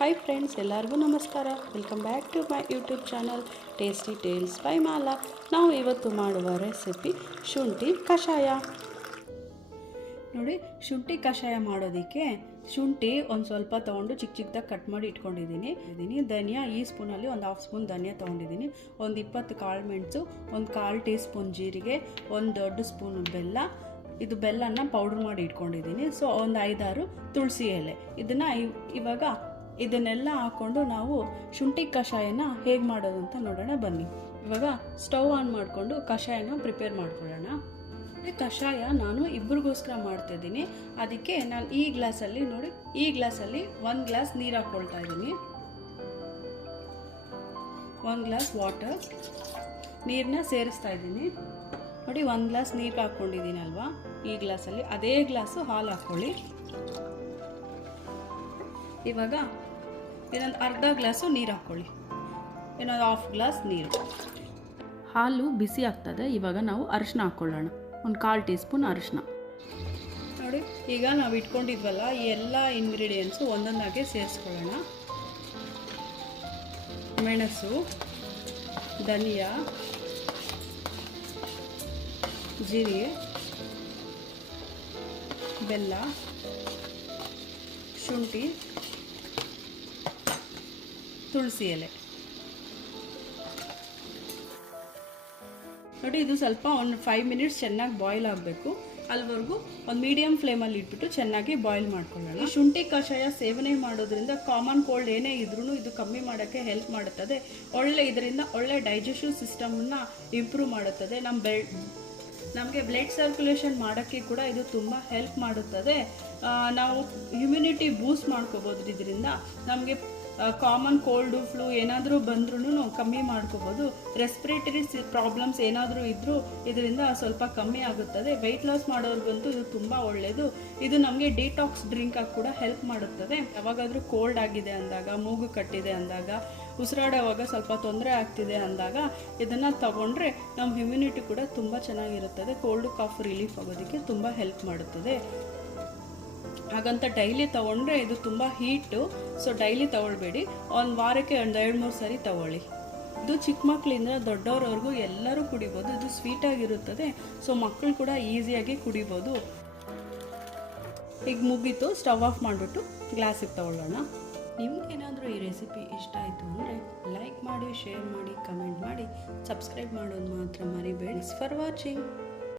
Hi friends, ಎಲ್ಲರಿಗೂ ನಮಸ್ಕಾರ. Welcome back to my YouTube channel Tasty Tales by Mala. ನಾವು ಇವತ್ತು ಮಾಡುವ ರೆಸಿಪಿ ಶುಂಠಿ ಕಷಾಯ. ನೋಡಿ, ಶುಂಠಿ ಕಷಾಯ ಮಾಡೋದಕ್ಕೆ ಶುಂಠಿ ಒಂದು ಸ್ವಲ್ಪ ತೊಗೊಂಡು ಚಿಕ್ಕ ಚಿಕ್ಕದಾಗಿ ಕಟ್ ಮಾಡಿ ಇಟ್ಕೊಂಡಿದ್ದೀನಿ. ಧನಿಯಾ ಈ ಸ್ಪೂನಲ್ಲಿ ಒಂದು ಹಾಫ್ ಸ್ಪೂನ್ ಧನಿಯಾ ತೊಗೊಂಡಿದ್ದೀನಿ, ಒಂದು 20 ಕಾಳು ಮೆಣಸು, ಒಂದು 1/4 ಟೀ ಸ್ಪೂನ್ ಜೀರಿಗೆ, ಒಂದು ದೊಡ್ಡ ಸ್ಪೂನ್ ಬೆಲ್ಲ. ಇದು ಬೆಲ್ಲನ ಪೌಡ್ರ್ ಮಾಡಿ ಇಟ್ಕೊಂಡಿದ್ದೀನಿ. ಸೊ ಒಂದು 5-6 ತುಳಸಿ ಎಲೆ. ಇವಾಗ ಇದನ್ನೆಲ್ಲ ಹಾಕ್ಕೊಂಡು ನಾವು ಶುಂಠಿ ಕಷಾಯನ ಹೇಗೆ ಮಾಡೋದು ಅಂತ ನೋಡೋಣ ಬನ್ನಿ. ಇವಾಗ ಸ್ಟವ್ ಆನ್ ಮಾಡಿಕೊಂಡು ಕಷಾಯನ ಪ್ರಿಪೇರ್ ಮಾಡ್ಕೊಳ್ಳೋಣ. ಕಷಾಯ ನಾನು ಇಬ್ಬರಿಗೋಸ್ಕರ ಮಾಡ್ತಾಯಿದ್ದೀನಿ. ಅದಕ್ಕೆ ನಾನು ಈ ಗ್ಲಾಸಲ್ಲಿ ನೋಡಿ, ಈ ಗ್ಲಾಸಲ್ಲಿ 1 ಗ್ಲಾಸ್ ನೀರು ಹಾಕ್ಕೊಳ್ತಾ ಇದ್ದೀನಿ. 1 ಗ್ಲಾಸ್ ವಾಟರ್ ನೀರನ್ನ ಸೇರಿಸ್ತಾ ಇದ್ದೀನಿ. ನೋಡಿ, 1 ಗ್ಲಾಸ್ ನೀರು ಹಾಕ್ಕೊಂಡಿದ್ದೀನಿ ಅಲ್ವಾ, ಈ ಗ್ಲಾಸಲ್ಲಿ ಅದೇ ಗ್ಲಾಸು ಹಾಲು ಹಾಕ್ಕೊಳ್ಳಿ. ಇವಾಗ ಇನ್ನೊಂದು ಅರ್ಧ ಗ್ಲಾಸು ನೀರು ಹಾಕ್ಕೊಳ್ಳಿ, ಇನ್ನೊಂದು ಹಾಫ್ ಗ್ಲಾಸ್ ನೀರು. ಹಾಲು ಬಿಸಿ ಆಗ್ತದೆ. ಇವಾಗ ನಾವು ಅರಿಶಿನ ಹಾಕ್ಕೊಳ್ಳೋಣ, ಒಂದು 1/4 ಟೀ ಸ್ಪೂನ್ ಅರಿಶಿನ. ನೋಡಿ, ಈಗ ನಾವು ಇಟ್ಕೊಂಡಿದ್ವಲ್ಲ ಈ ಎಲ್ಲ ಇಂಗ್ರೀಡಿಯೆಂಟ್ಸು ಒಂದೊಂದಾಗೆ ಸೇರಿಸ್ಕೊಳ್ಳೋಣ. ಮೆಣಸು, ಧನಿಯಾ, ಜೀರಿಗೆ, ಬೆಲ್ಲ, ಶುಂಠಿ, ತುಳಸಿ ಎಲೆ. ನೋಡಿ, ಇದು ಸ್ವಲ್ಪ ಒಂದು 5 ಮಿನಿಟ್ಸ್ ಚೆನ್ನಾಗಿ ಬಾಯ್ಲ್ ಆಗಬೇಕು. ಅಲ್ಲಿವರೆಗೂ ಒಂದು ಮೀಡಿಯಮ್ ಫ್ಲೇಮಲ್ಲಿ ಇಟ್ಬಿಟ್ಟು ಚೆನ್ನಾಗಿ ಬಾಯ್ಲ್ ಮಾಡ್ಕೊಳ್ಳೋಣ. ಈ ಶುಂಠಿ ಕಷಾಯ ಸೇವನೆ ಮಾಡೋದ್ರಿಂದ ಕಾಮನ್ ಕೋಲ್ಡ್ ಏನೇ ಇದ್ರೂ ಇದು ಕಮ್ಮಿ ಮಾಡೋಕ್ಕೆ ಹೆಲ್ಪ್ ಮಾಡುತ್ತದೆ. ಇದರಿಂದ ಒಳ್ಳೆ ಡೈಜೆಷನ್ ಸಿಸ್ಟಮನ್ನು ಇಂಪ್ರೂವ್ ಮಾಡುತ್ತದೆ. ನಮಗೆ ಬ್ಲಡ್ ಸರ್ಕ್ಯುಲೇಷನ್ ಮಾಡೋಕ್ಕೆ ಕೂಡ ಇದು ತುಂಬ ಹೆಲ್ಪ್ ಮಾಡುತ್ತದೆ. ನಾವು ಇಮ್ಯುನಿಟಿ ಬೂಸ್ಟ್ ಮಾಡ್ಕೋಬೋದು. ಇದರಿಂದ ನಮಗೆ ಕಾಮನ್ ಕೋಲ್ಡು, ಫ್ಲೂ ಏನಾದರೂ ಬಂದ್ರೂ ಕಮ್ಮಿ ಮಾಡ್ಕೋಬೋದು. ರೆಸ್ಪಿರೇಟರಿ ಪ್ರಾಬ್ಲಮ್ಸ್ ಏನಾದರೂ ಇದ್ದರೂ ಇದರಿಂದ ಸ್ವಲ್ಪ ಕಮ್ಮಿ ಆಗುತ್ತದೆ. ವೆಯ್ಟ್ ಲಾಸ್ ಮಾಡೋರ್ಗಂತೂ ಇದು ತುಂಬ ಒಳ್ಳೆಯದು. ಇದು ನಮಗೆ ಡಿಟಾಕ್ಸ್ ಡ್ರಿಂಕಾಗಿ ಕೂಡ ಹೆಲ್ಪ್ ಮಾಡುತ್ತದೆ. ಯಾವಾಗಾದರೂ ಕೋಲ್ಡ್ ಆಗಿದೆ ಅಂದಾಗ, ಮೂಗು ಕಟ್ಟಿದೆ ಅಂದಾಗ, ಉಸಿರಾಡೋವಾಗ ಸ್ವಲ್ಪ ತೊಂದರೆ ಆಗ್ತಿದೆ ಅಂದಾಗ ಇದನ್ನು ತಗೊಂಡ್ರೆ ನಮ್ಮ ಇಮ್ಯುನಿಟಿ ಕೂಡ ತುಂಬ ಚೆನ್ನಾಗಿರುತ್ತದೆ. ಕೋಲ್ಡು ಕಾಫ್ ರಿಲೀಫ್ ಆಗೋದಕ್ಕೆ ತುಂಬ ಹೆಲ್ಪ್ ಮಾಡುತ್ತದೆ. ಹಾಗಂತ ಡೈಲಿ ತೊಗೊಂಡ್ರೆ ಇದು ತುಂಬ ಹೀಟು, ಸೊ ಡೈಲಿ ತೊಗೊಳ್ಬೇಡಿ. ಒಂದು ವಾರಕ್ಕೆ ಒಂದು 2-3 ಸರಿ ತೊಗೊಳ್ಳಿ. ಇದು ಚಿಕ್ಕ ಮಕ್ಕಳಿಂದ ದೊಡ್ಡವ್ರವ್ರಿಗೂ ಎಲ್ಲರೂ ಕುಡಿಬೋದು. ಇದು ಸ್ವೀಟಾಗಿರುತ್ತದೆ, ಸೊ ಮಕ್ಕಳು ಕೂಡ ಈಸಿಯಾಗಿ ಕುಡಿಬೋದು. ಈಗ ಮುಗೀತು, ಸ್ಟವ್ ಆಫ್ ಮಾಡಿಬಿಟ್ಟು ಗ್ಲಾಸಿಗೆ ತೊಗೊಳ್ಳೋಣ. ನಿಮಗೇನಾದರೂ ಈ ರೆಸಿಪಿ ಇಷ್ಟ ಆಯಿತು ಅಂದರೆ ಲೈಕ್ ಮಾಡಿ, ಶೇರ್ ಮಾಡಿ, ಕಮೆಂಟ್ ಮಾಡಿ, ಸಬ್ಸ್ಕ್ರೈಬ್ ಮಾಡೋದು ಮಾತ್ರ ಮರಿಬೇಡಿ. For watching.